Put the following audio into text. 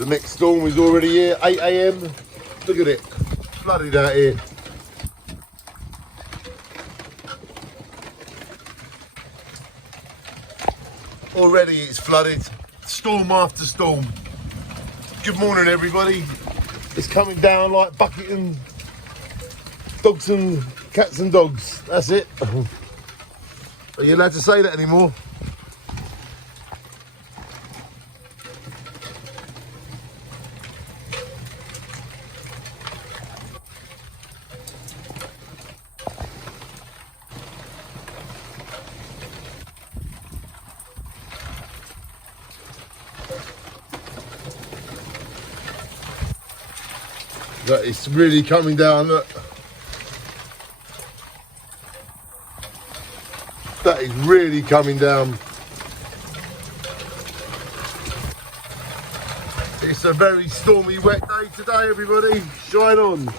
The next storm is already here, 8 AM. Look at it, flooded out here. Already it's flooded, storm after storm. Good morning everybody. It's coming down like bucketing dogs and cats and dogs, that's it. Are you allowed to say that anymore? That is really coming down, look. That is really coming down. It's a very stormy, wet day today, everybody. Shine on.